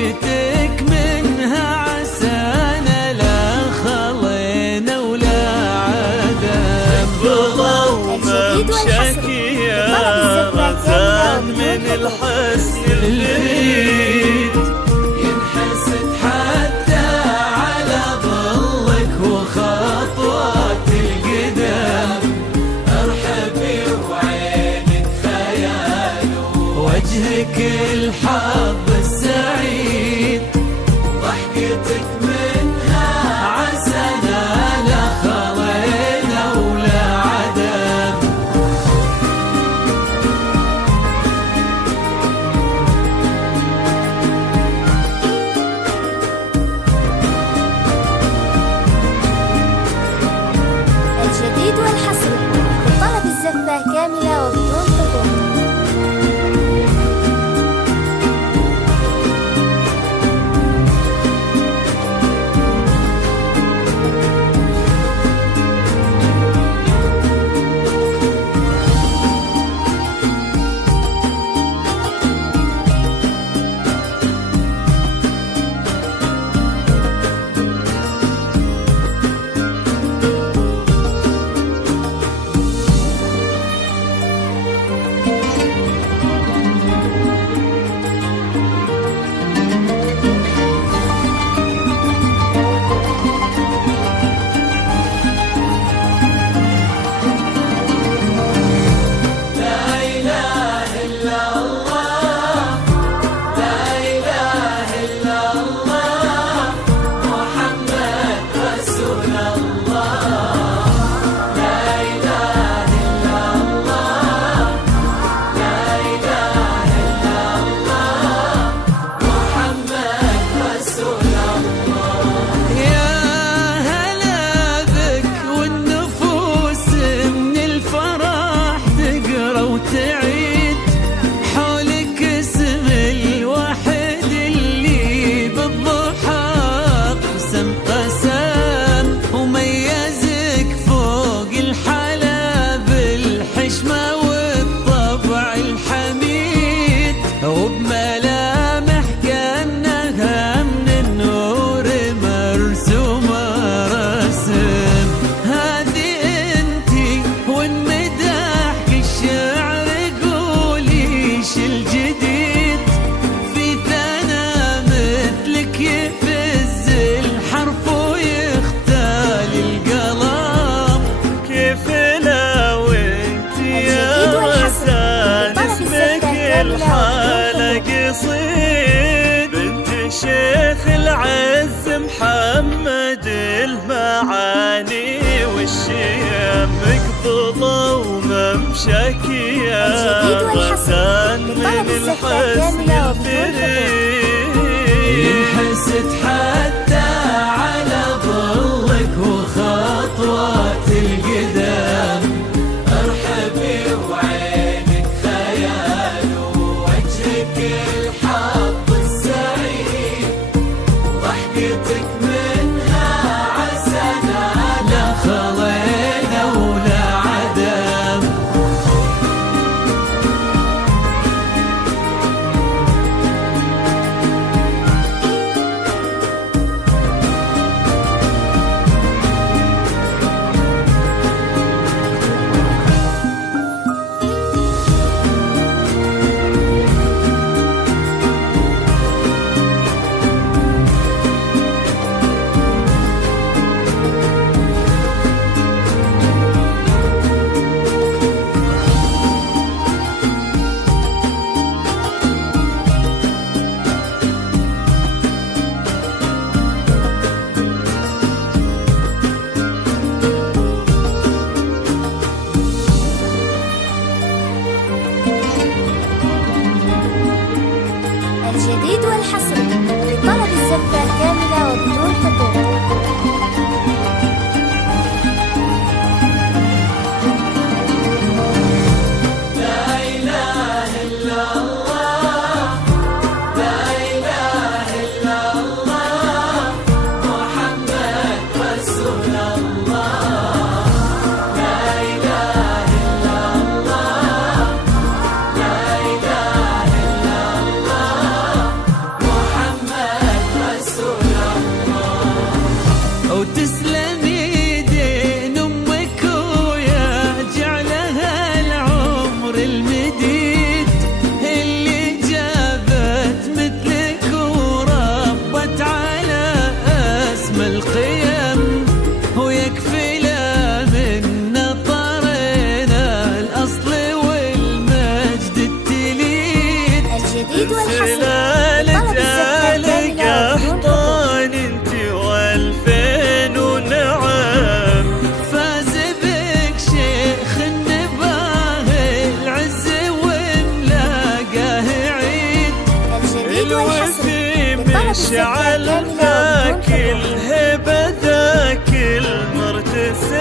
ضحكتك منها عسانا لا خلينا ولا عدم. بضو ممشاك يا رزان من الحسن الفريد، ينحسد حتى على ظلك وخطوات القدم. ارحبي وعينك خيال وجهك الحظ السعيد، ضحكتك منها عسانا لا خلينا ولا عدم. الجديد والحصري بطلب الزفة كاملة وبدون حقوق. تعيد حولك اسم الواحد اللي بالضحى قسم وميزك فوق الحلا بالحشمة والطبع الحميد، وبملامح كأنها من النور مرسومة رسم. هذه انتي والمداح الشعر قوليش الجديد، في ثنا مثلك يفز الحرف ويختال القلم. كيف لو انت يا رزان اسمك الحالة قصيد، بنت شيخ العز محمد المعاني والشيم مقبضة وممشاك يا رزان من الحسن الفريد، ينحسد حتى على ظلك وخطوات القدم. ارحبي وعينك خيال ووجهك الحظ السعيد، ضحكتك منها عسانا لا خلينا ولا عدم. واشعل ذاك الهبة ذاك المرتسم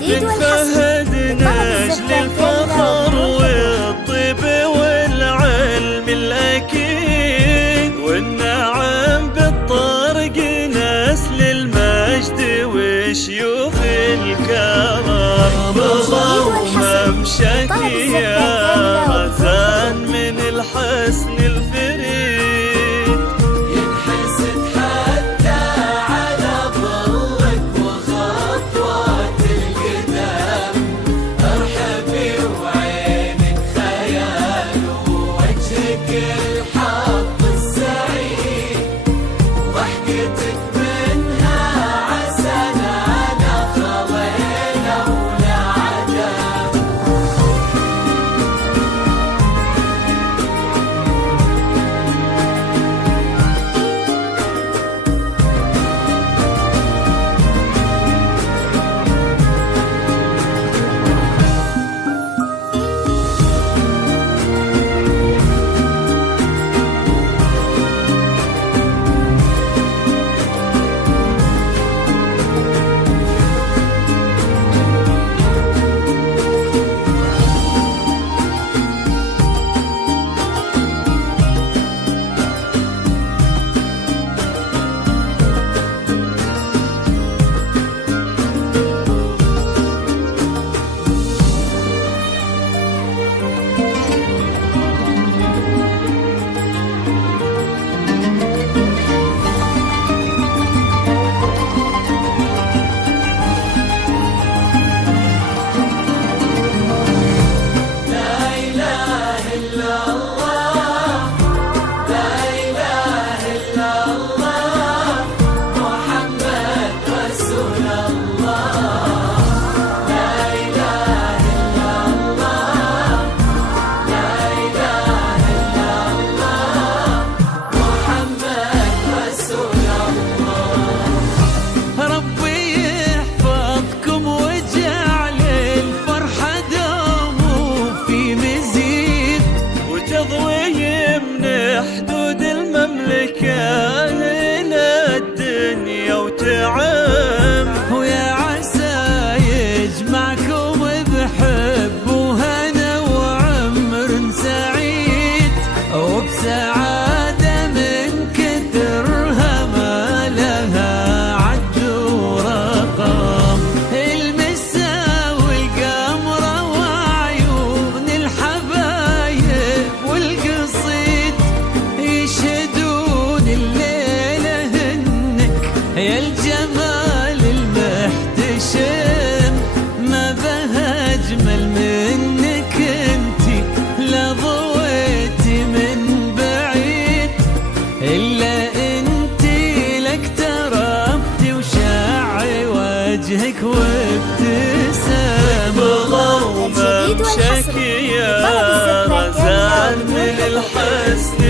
من فهد نجل الفخر والطيب والعلم الأكيد والنعم بالطرق نسل المجد وشيوخ الكرم بغوا ممشك يا غزال من الحسن الفريد ينحسد حتى على ظلك وخطوات القدام ارحبي وعينك خيال ووجهك الحظ السعيد ضحكتك منها عسانا خلينا ولا عدم حدود المملكة لنا الدنيا وتعم ويا عسى يجمعكم بحب وهنا وعمر سعيد وبسعادة من كثرها ما لها عد ورقم المسا والقمرة وعيون الحبايب والقصيد يشهدون الليلة هنك يا الجمال المحتشم ما بها أجمل منك انتي لا ضويتي من بعيد إلا انتي لك تربتي وشاعي وجهك وابتسام بغوا ممشك يا غزال من الحسن